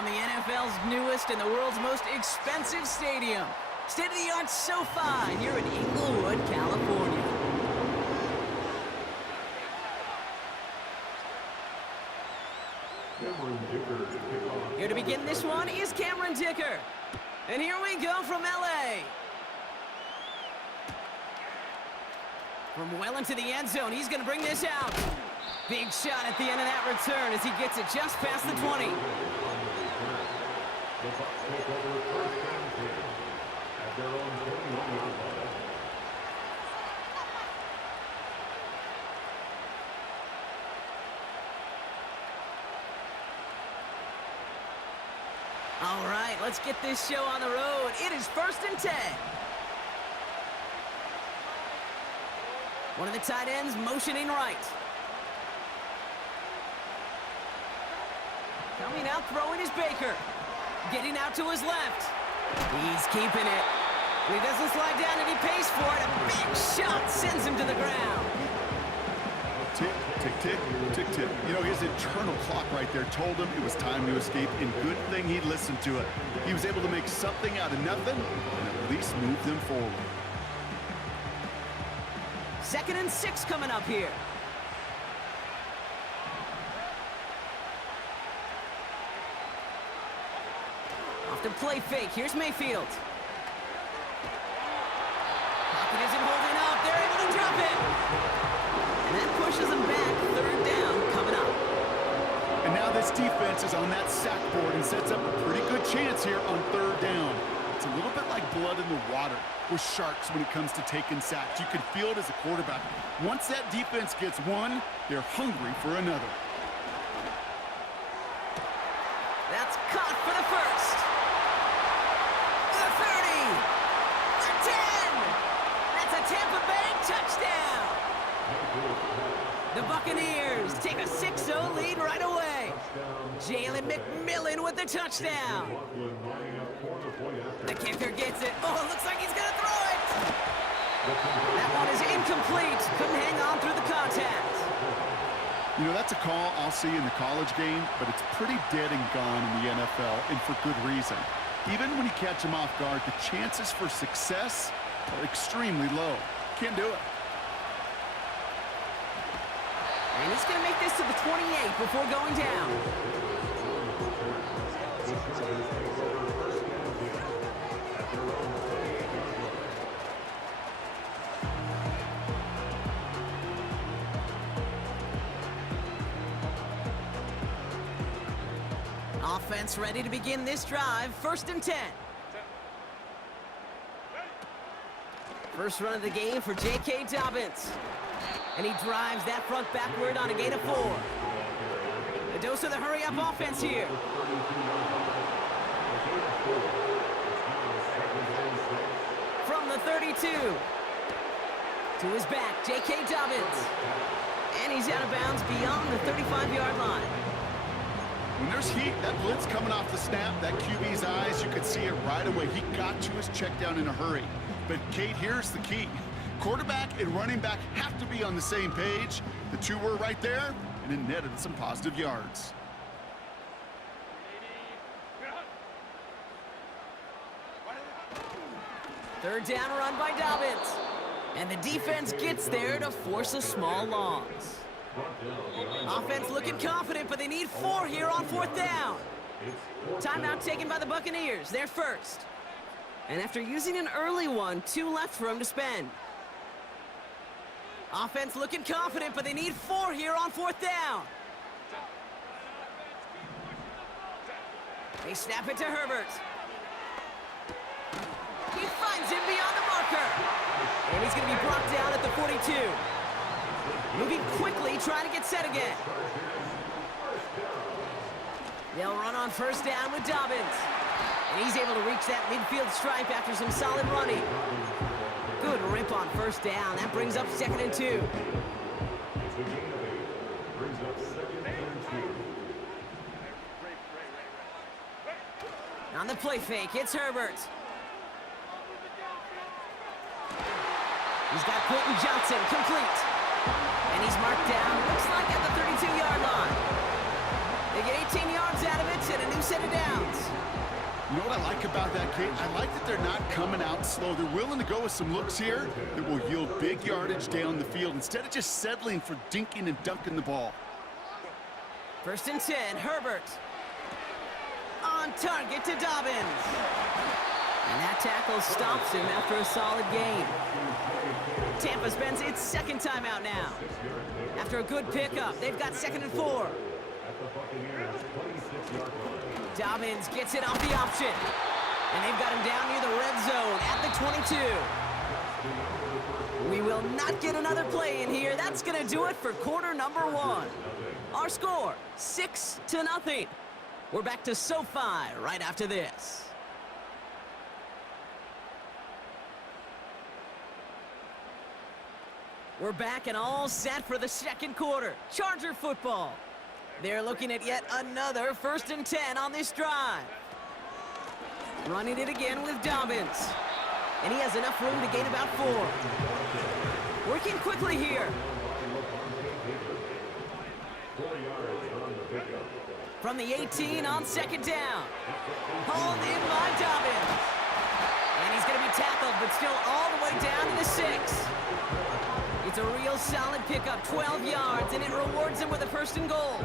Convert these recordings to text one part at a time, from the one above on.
from the NFL's newest and the world's most expensive stadium. State-of-the-art SoFi here in Inglewood, California. Here to begin this one is Cameron Dicker. And here we go from LA. From well into the end zone, he's going to bring this out. Big shot at the end of that return as he gets it just past the 20. All right, let's get this show on the road. It is 1st and 10. One of the tight ends motioning right. Coming out, throwing is Baker. Getting out to his left. He's keeping it. He doesn't slide down and he pays for it. A big shot sends him to the ground. Tick, tick, tick, tick, tick. You know, his internal clock right there told him it was time to escape, and good thing he listened to it. He was able to make something out of nothing and at least move them forward. 2nd and 6 coming up here. Off the play fake. Here's Mayfield. Pocket isn't holding up. They're able to drop it. And that pushes them back. 3rd down coming up. And now this defense is on that sack board and sets up a pretty good chance here on 3rd down. It's a little bit like blood in the water with sharks when it comes to taking sacks. You can feel it as a quarterback. Once that defense gets one, they're hungry for another. That's caught for the first. The 30. The 10. That's a Tampa Bay touchdown. The Buccaneers take a 6-0 lead right away. Jalen McMillan with the touchdown. The kicker gets it. Oh, it looks like he's going to throw it. That one is incomplete. Couldn't hang on through the contact. You know, that's a call I'll see in the college game, but it's pretty dead and gone in the NFL, and for good reason. Even when you catch him off guard, the chances for success are extremely low. Can't do it. And he's going to make this to the 28 before going down. Offense ready to begin this drive. 1st and 10. First run of the game for J.K. Dobbins. And he drives that front backward on a gain of 4. A dose of the hurry-up offense here. From the 32. To his back, J.K. Dobbins. And he's out of bounds beyond the 35-yard line. When there's heat, that blitz coming off the snap, that QB's eyes, you could see it right away. He got to his check down in a hurry. But, Kate, here's the key. Quarterback and running back have to be on the same page. The two were right there, and it netted some positive yards. Third down run by Dobbins. And the defense gets there to force a small loss. Offense looking confident, but they need 4 here on 4th down. Timeout taken by the Buccaneers. They're first. And after using an early one, 2 left for him to spend. Offense looking confident, but they need 4 here on 4th down. They snap it to Herbert. He finds him beyond the marker. And he's going to be brought down at the 42. Moving quickly, trying to get set again. They'll run on 1st down with Dobbins. And he's able to reach that midfield stripe after some solid running. Good rip on 1st down. That brings up 2nd and 2. On the play fake, it's Herbert. He's got Quentin Johnson, complete. And he's marked down, looks like at the 32-yard line. They get 18 yards out of it and a new set of downs. You know what I like about that, Kate? I like that they're not coming out slow. They're willing to go with some looks here that will yield big yardage down the field instead of just settling for dinking and dunking the ball. 1st and 10, Herbert. On target to Dobbins. And that tackle stops him after a solid gain. Tampa spends its 2nd timeout now. After a good pickup, they've got 2nd and 4. Dobbins gets it off the option. And they've got him down near the red zone at the 22. We will not get another play in here. That's going to do it for quarter number 1. Our score, 6-0. We're back to SoFi right after this. We're back and all set for the 2nd quarter. Charger football. They're looking at yet another 1st and 10 on this drive. Running it again with Dobbins. And he has enough room to gain about 4. Working quickly here. From the 18 on 2nd down. Hauled in by Dobbins. And he's going to be tackled, but still all the way down to the 6. It's a real solid pickup, 12 yards, and it rewards him with a 1st and goal.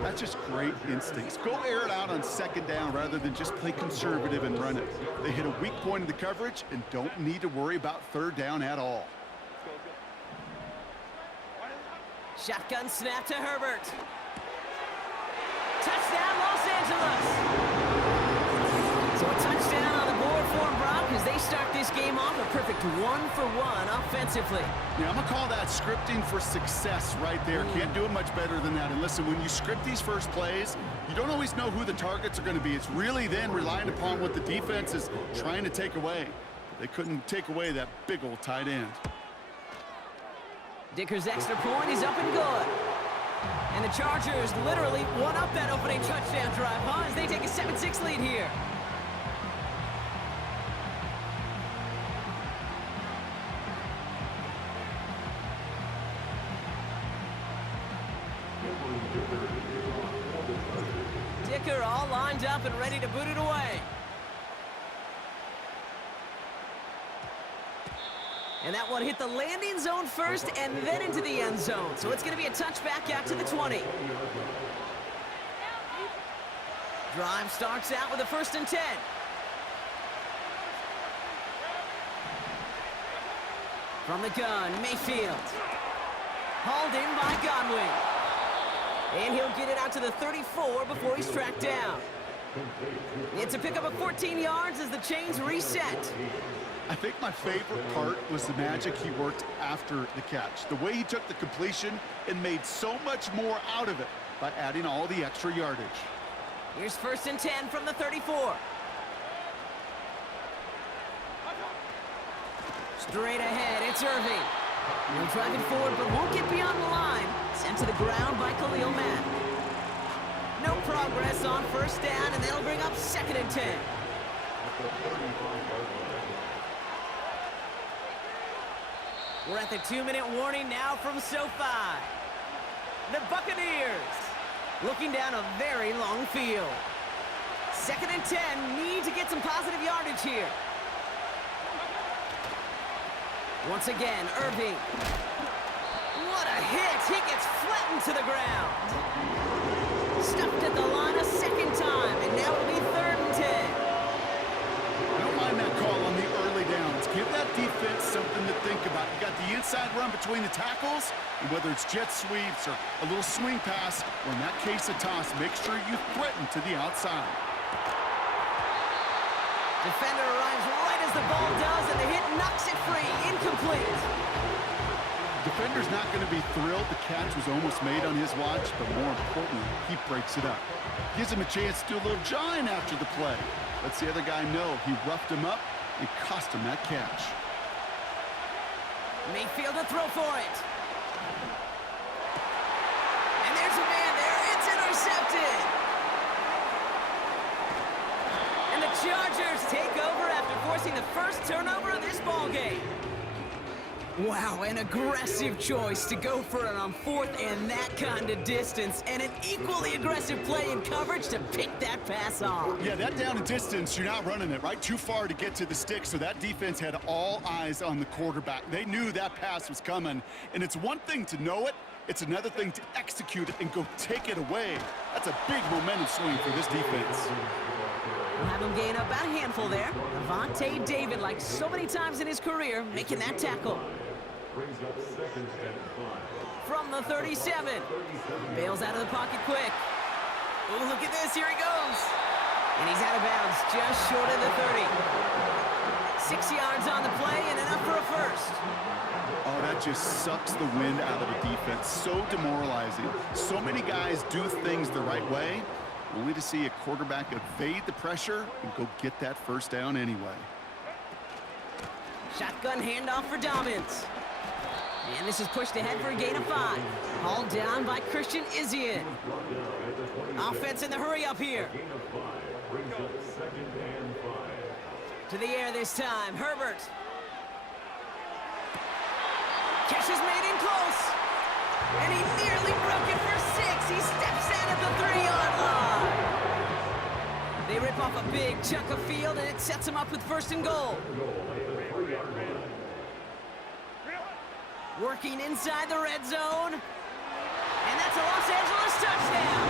That's just great instincts. Go air it out on 2nd down rather than just play conservative and run it. They hit a weak point in the coverage and don't need to worry about 3rd down at all. Shotgun snap to Herbert. Touchdown, Los Angeles. So a touchdown on the board for Brock as they start this game off a perfect 1-for-1 offensively. Yeah, I'm going to call that scripting for success right there. Can't do it much better than that. And listen, when you script these first plays, you don't always know who the targets are going to be. It's really then relying upon what the defense is trying to take away. They couldn't take away that big old tight end. Dicker's extra point is up and good. And the Chargers literally won up that opening touchdown drive, huh? As they take a 7-6 lead here. Dicker all lined up and ready to boot it away. And that one hit the landing zone first and then into the end zone. So it's going to be a touchback out to the 20. Drive starts out with a 1st and 10. From the gun, Mayfield. Hauled in by Godwin. And he'll get it out to the 34 before he's tracked down. It's a pickup of 14 yards as the chains reset. I think my favorite part was the magic he worked after the catch. The way he took the completion and made so much more out of it by adding all the extra yardage. Here's 1st and 10 from the 34. Straight ahead, it's Irving. He'll drive it forward, but won't get beyond the line. Sent to the ground by Khalil Mack. No progress on 1st down, and that'll bring up 2nd and 10. We're at the 2-minute warning now from SoFi. The Buccaneers looking down a very long field. 2nd and 10, need to get some positive yardage here. Once again, Irving. What a hit! He gets flattened to the ground. Stuffed at the line a 2nd time, and now it'll be 3rd and 10. I don't mind that call on the early downs. Give that defense something to think about. You got the inside run between the tackles, and whether it's jet sweeps or a little swing pass, or in that case a toss, make sure you threaten to the outside. Defender arrives right as the ball does, and the hit knocks it free. Incomplete. Defender's not going to be thrilled the catch was almost made on his watch, but more importantly, he breaks it up. Gives him a chance to do a little jawing after the play. Lets the other guy know he roughed him up and cost him that catch. Mayfield to throw for it. And there's a man there. It's intercepted. And the Chargers take over after forcing the first turnover of this ballgame. Wow, an aggressive choice to go for it on fourth and that kind of distance, and an equally aggressive play in coverage to pick that pass off. Yeah, that down and distance, you're not running it, right? Too far to get to the stick, so that defense had all eyes on the quarterback. They knew that pass was coming, and it's one thing to know it, it's another thing to execute it and go take it away. That's a big momentum swing for this defense. We'll have him gain about a handful there. Lavonte David, like so many times in his career, making that tackle. From the 37. Bails out of the pocket quick. Oh, look at this. Here he goes. And he's out of bounds, just short of the 30. 6 yards on the play and enough for a first. Oh, that just sucks the wind out of the defense. So demoralizing. So many guys do things the right way, only to see a quarterback evade the pressure and go get that first down anyway. Shotgun handoff for Dobbins. And this is pushed ahead for a gain of 5. Hauled down by Christian Izien. Offense in the hurry up here. To the air this time, Herbert. Catch is made in close. And he nearly broke it for 6. He steps out at the 3-yard line. They rip off a big chunk of field, and it sets him up with first and goal. Working inside the red zone. And that's a Los Angeles touchdown.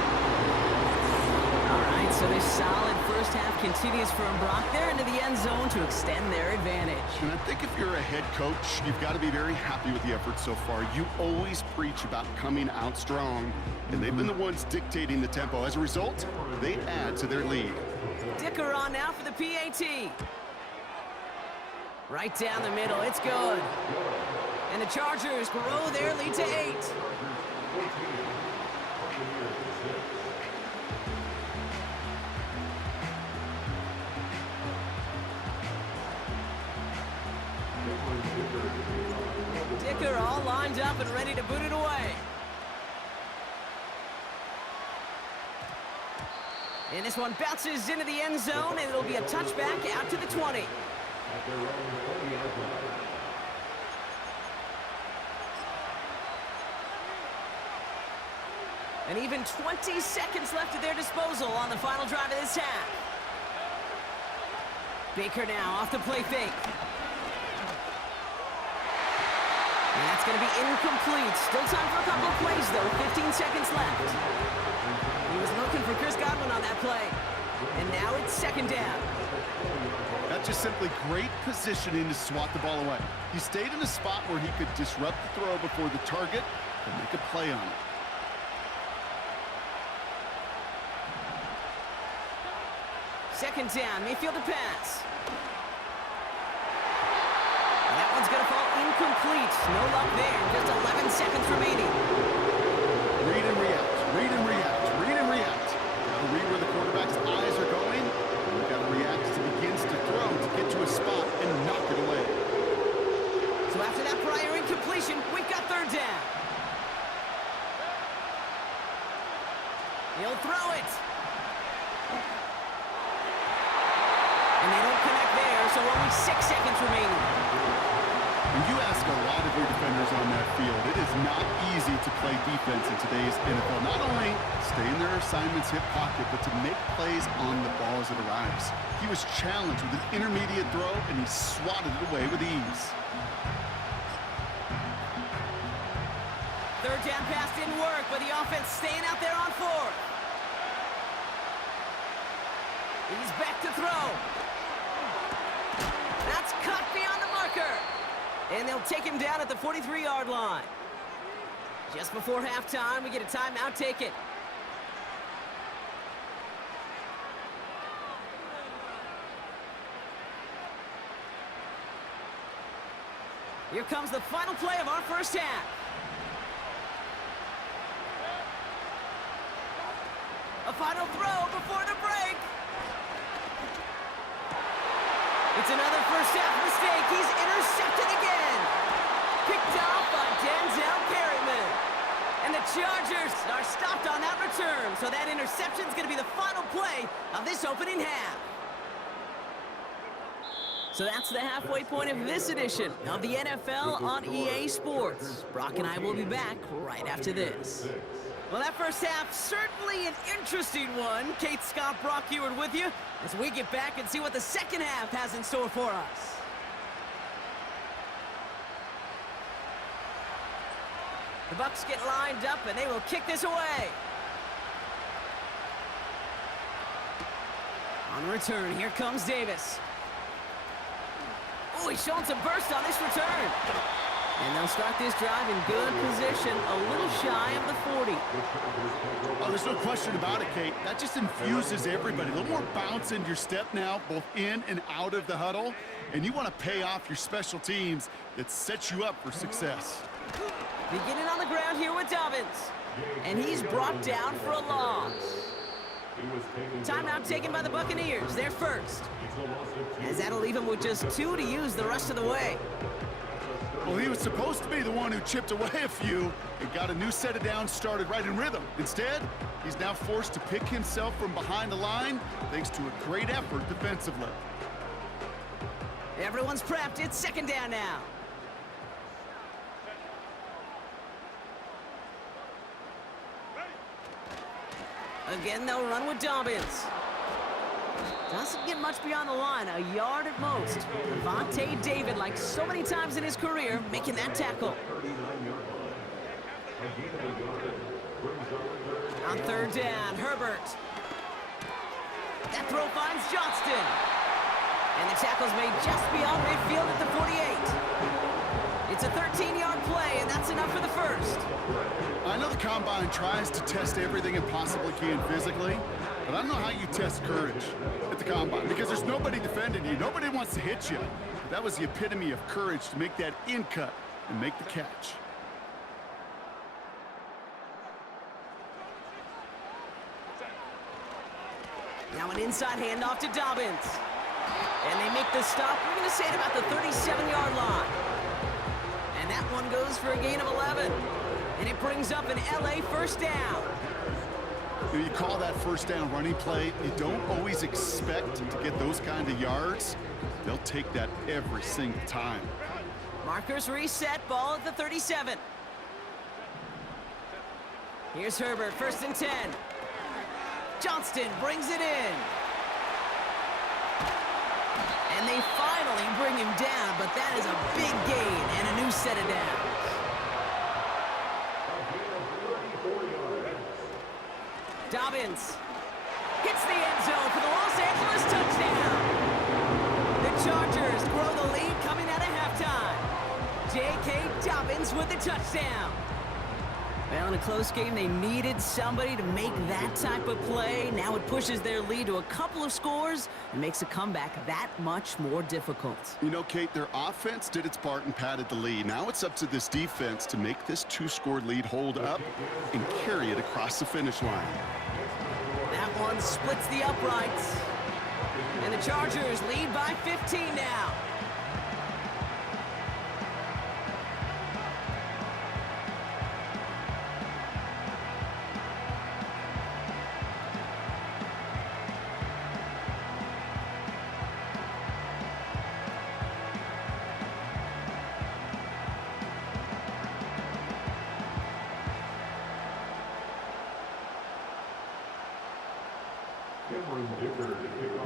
All right, so this solid first half continues from Brock there into the end zone to extend their advantage. And I think if you're a head coach, you've got to be very happy with the effort so far. You always preach about coming out strong, and they've been the ones dictating the tempo. As a result, they add to their lead. Dicker on now for the PAT. Right down the middle, it's good. And the Chargers grow their lead to 8. Dicker all lined up and ready to boot it away. And this one bounces into the end zone, and it'll be a touchback out to the 20. And even 20 seconds left at their disposal on the final drive of this half. Baker now off the play fake. And that's going to be incomplete. Still time for a couple of plays, though. 15 seconds left. He was looking for Chris Godwin on that play. And now it's second down. That's just simply great positioning to swat the ball away. He stayed in a spot where he could disrupt the throw before the target and make a play on it. Second down, Mayfield to pass. And that one's going to fall incomplete. No luck there. Just 11 seconds remaining. Read and react, read and react, read and react. Got to read where the quarterback's eyes are going. And you've got to react as he begins to throw to get to a spot and knock it away. So after that prior incompletion, we've got third down. He'll throw it. And they don't connect there, so only 6 seconds remaining. When you ask a lot of your defenders on that field, it is not easy to play defense in today's NFL. Not only stay in their assignment's hip pocket, but to make plays on the ball as it arrives. He was challenged with an intermediate throw, and he swatted it away with ease. Third down pass didn't work, but the offense staying out there on 4th. He's back to throw. That's cut beyond the marker. And they'll take him down at the 43-yard line. Just before halftime, we get a timeout taken. Here comes the final play of our first half. A final throw before the break. It's another first half mistake. He's intercepted again. Picked off by Denzel Perryman. And the Chargers are stopped on that return. So that interception is going to be the final play of this opening half. So that's the halfway point of this edition of the NFL on EA Sports. Brock and I will be back right after this. Well, that first half, certainly an interesting one. Kate, Scott, Brock Ewart with you as we get back and see what the second half has in store for us. The Bucs get lined up and they will kick this away. On return, here comes Davis. Oh, he's showing some burst on this return. And they'll start this drive in good position, a little shy of the 40. Oh, there's no question about it, Kate. That just infuses everybody. A little more bounce in your step now, both in and out of the huddle. And you want to pay off your special teams that sets you up for success. Beginning on the ground here with Dobbins. And he's brought down for a loss. Timeout taken by the Buccaneers. They're first. As that'll leave him with just 2 to use the rest of the way. Well, he was supposed to be the one who chipped away a few and got a new set of downs started right in rhythm. Instead, he's now forced to pick himself from behind the line thanks to a great effort defensively. Everyone's prepped. It's second down now. Again, they'll run with Dobbins. Doesn't get much beyond the line, a yard at most. Vontae David, like so many times in his career, making that tackle. On third down, Herbert. That throw finds Johnston. And the tackle's made just beyond midfield at the 48. It's a 13-yard play, and that's enough for the first. I know the Combine tries to test everything it possibly can physically, but I don't know how you test courage at the Combine because there's nobody defending you. Nobody wants to hit you. But that was the epitome of courage to make that in cut and make the catch. Now an inside handoff to Dobbins. And they make the stop. We're going to say it about the 37-yard line. And that one goes for a gain of 11. And it brings up an LA first down. You call that first down running play. You don't always expect to get those kind of yards. They'll take that every single time. Markers reset, ball at the 37. Here's Herbert, first and 10. Johnston brings it in. And they finally bring him down, but that is a big gain and a new set of downs. Dobbins hits the end zone for the Los Angeles touchdown. The Chargers grow the lead coming out of halftime. J.K. Dobbins with the touchdown. Well, in a close game, they needed somebody to make that type of play. Now it pushes their lead to a couple of scores and makes a comeback that much more difficult. You know, Kate, their offense did its part and padded the lead. Now it's up to this defense to make this 2-score lead hold up and carry it across the finish line. That one splits the uprights. And the Chargers lead by 15 now.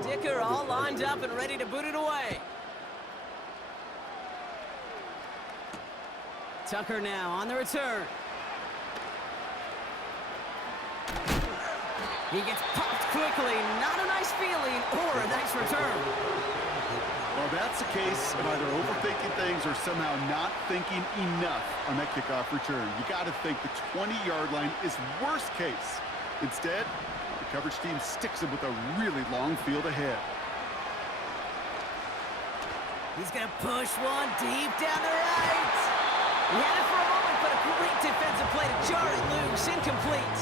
Dicker all lined up and ready to boot it away. Tucker now on the return. He gets popped quickly. Not a nice feeling or a nice return. Well, that's the case of either overthinking things or somehow not thinking enough on that kickoff return. You got to think the 20-yard line is worst case. Instead, the coverage team sticks him with a really long field ahead. He's going to push one deep down the right. He had it for a moment, but a great defensive play to jar it loose. Incomplete.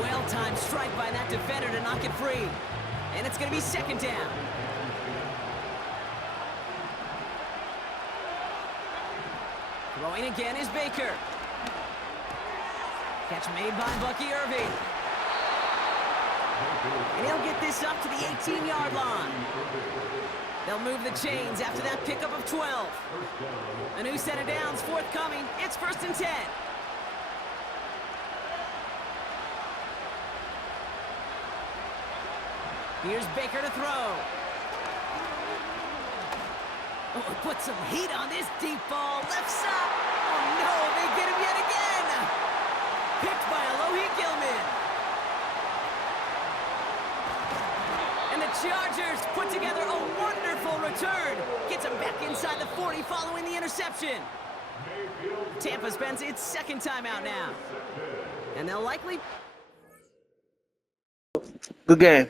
Well-timed strike by that defender to knock it free. And it's going to be second down. Throwing again is Baker. Catch made by Bucky Irving. And he'll get this up to the 18-yard line. They'll move the chains after that pickup of 12. A new set of downs forthcoming. It's 1st and 10. Here's Baker to throw. Oh, put some heat on this deep ball. Left side. Oh, no, they get him yet again. Picked by Alohi Gilman. And the Chargers put together a wonderful return. Gets him back inside the 40 following the interception. Tampa spends its 2nd timeout now. And they'll likely... Good game.